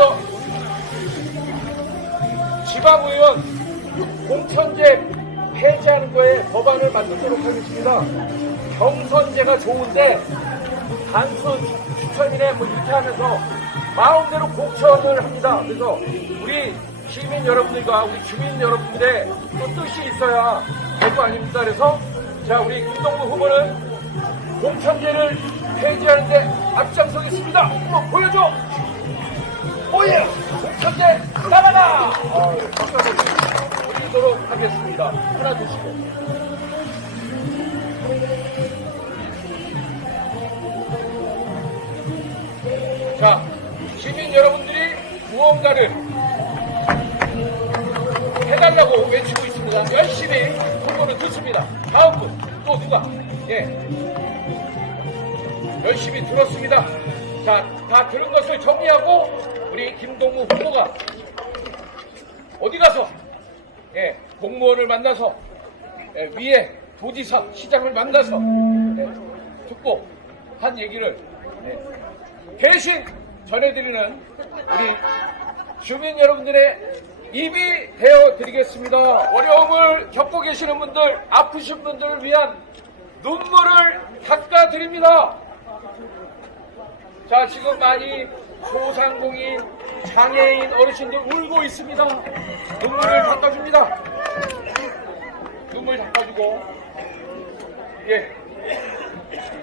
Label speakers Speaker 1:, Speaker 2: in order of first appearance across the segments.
Speaker 1: 먼저 지방의원 공천제 폐지하는 거에 법안을 만들도록 하겠습니다. 경선제가 좋은데 단수 추천이네 뭐 이렇게 하면서 마음대로 공천을 합니다. 그래서 우리 시민 여러분들과 우리 주민 여러분들의 또 뜻이 있어야 될 거 아닙니까? 그래서 자 우리 김동부 후보는 공천제를 폐지하는데 앞장서겠습니다. 한번 보여줘. 오예! 박수 한번 올리도록 하겠습니다. 하나 주시고. 자, 시민 여러분들이 무언가를 해달라고 외치고 있습니다. 열심히 후보를 듣습니다. 다음 분, 또 누가? 예. 열심히 들었습니다. 자, 다 들은 것을 정리하고 우리 김동무 후보가 어디 가서 예, 공무원을 만나서 예, 위에 도지사, 시장을 만나서 예, 듣고 한 얘기를 예, 대신 전해드리는 우리 주민 여러분들의 입이 되어 드리겠습니다. 어려움을 겪고 계시는 분들, 아프신 분들을 위한 눈물을 닦아 드립니다. 자, 지금 많이 소상공인, 장애인 어르신들 울고 있습니다. 눈물을 닦아줍니다. 눈물 닦아주고, 예.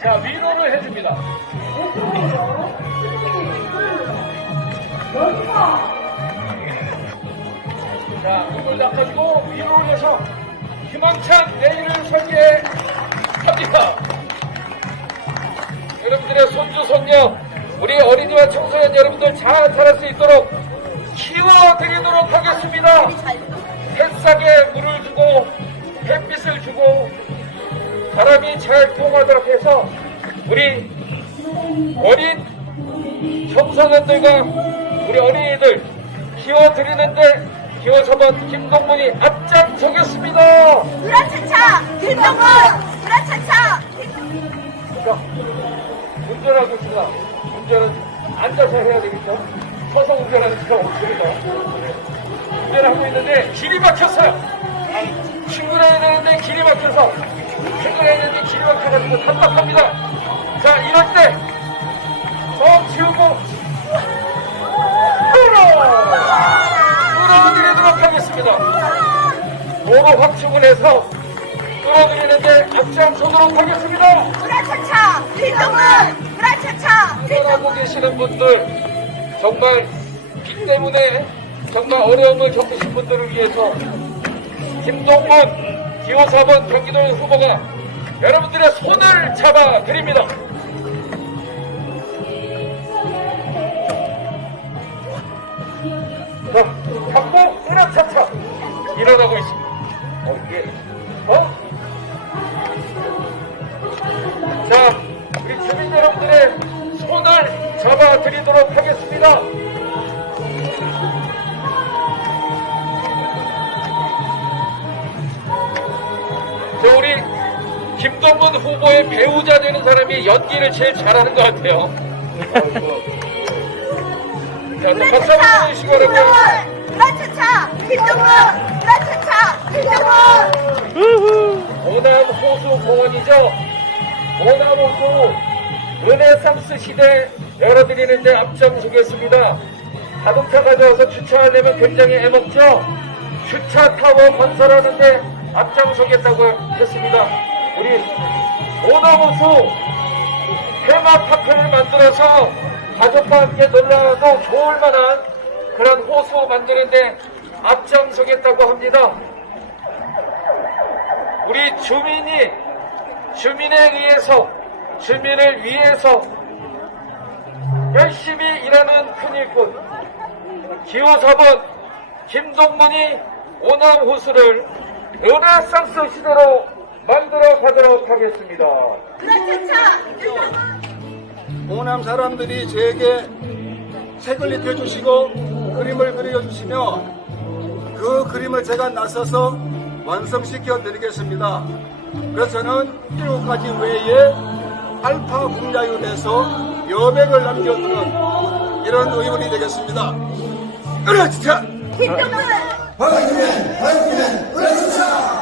Speaker 1: 자, 위로를 해줍니다. 자, 눈물 닦아주고, 위로를 해서 희망찬 내일을 설계합니다. 여러분들의 손주, 손녀, 우리 어린이와 청소년 여러분들 잘 자랄 수 있도록 키워드리도록 하겠습니다. 햇삭에 물을 주고, 햇빛을 주고, 바람이 잘 통하도록 해서 우리 어린 청소년들과 우리 어린이들 키워드리는데 키워서번 김동문이 앞장서겠습니다.
Speaker 2: 으라차차 김동건 으라차차
Speaker 1: 자, 운전하고 있습니다. 운전은 앉아서 해야 되겠죠? 서서 운전하는 수가 없습니다. 네. 운전하고 있는데 길이 막혔어요. 출근해야 되는데 길이 막혀서 출근해야 되는데 길이 막혀가지고 답답합니다. 자, 이럴 때더 치우고 끌어! 끌어드리도록 하겠습니다. 도로 확충을 해서 끌어드리는데 앞장 서도록 하겠습니다.
Speaker 2: 으라차차 김동건
Speaker 1: 운전하고 계시는 분들 정말 비 때문에 정말 어려움을 겪으신 분들을 위해서 김동문 기호사번 경기도 후보가 여러분들의 손을 잡아 드립니다. 김동문 후보의 배우자 되는 사람이 연기를 제일 잘하는 것 같아요. 자, 자, 박수 한번 여러분.
Speaker 2: 김동건 으라차차 김동건 으라차차 김동건
Speaker 1: 오남 호수 공원이죠. 오남 호수 르네상스 시대 열어드리는데 앞장서겠습니다. 자동차 가져와서 주차하려면 굉장히 애먹죠. 주차 타워 건설하는데 앞장서겠다고 했습니다. 우리 오남 호수 테마 파크를 만들어서 가족과 함께 놀러와도 좋을 만한 그런 호수 만드는데 앞장서겠다고 합니다. 우리 주민이 주민에 의해서 주민을 위해서 열심히 일하는 큰 일꾼 기호사번 김동문이 오남 호수를 르네상스 시대로 만들어 가도록 하겠습니다.
Speaker 2: 김동건
Speaker 3: 오남 사람들이 저에게 책을 입혀주시고 그림을 그려주시면 그 그림을 제가 나서서 완성시켜 드리겠습니다. 그래서 저는 일곱 가지 외에 알파 분야율에서 여백을 남겨두는 이런 의원이 되겠습니다.
Speaker 2: 김정은
Speaker 4: 박이면 박이면 으라차차